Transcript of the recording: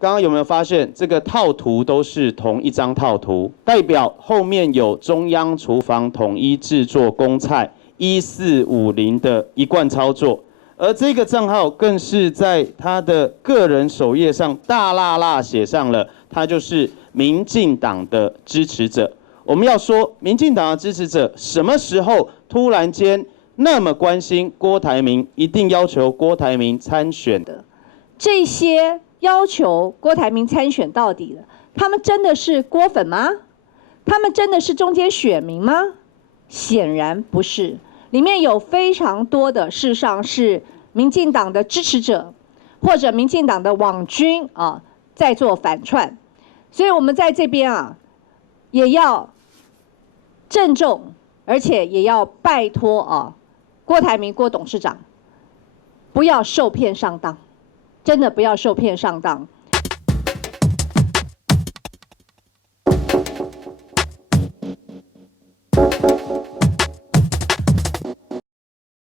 刚刚有没有发现这个套图都是同一张套图，代表后面有中央厨房统一制作公菜1450的一贯操作，而这个账号更是在他的个人首页上大辣辣写上了，他就是民进党的支持者。我们要说，民进党的支持者什么时候突然间那么关心郭台铭，一定要求郭台铭参选的？这些要求郭台铭参选到底的，他们真的是郭粉吗？他们真的是中间选民吗？显然不是，里面有非常多的事实上是民进党的支持者，或者民进党的网军啊，在做反串。所以我们在这边啊，也要郑重，而且也要拜托啊，郭台铭郭董事长，不要受骗上当。真的不要受骗上当。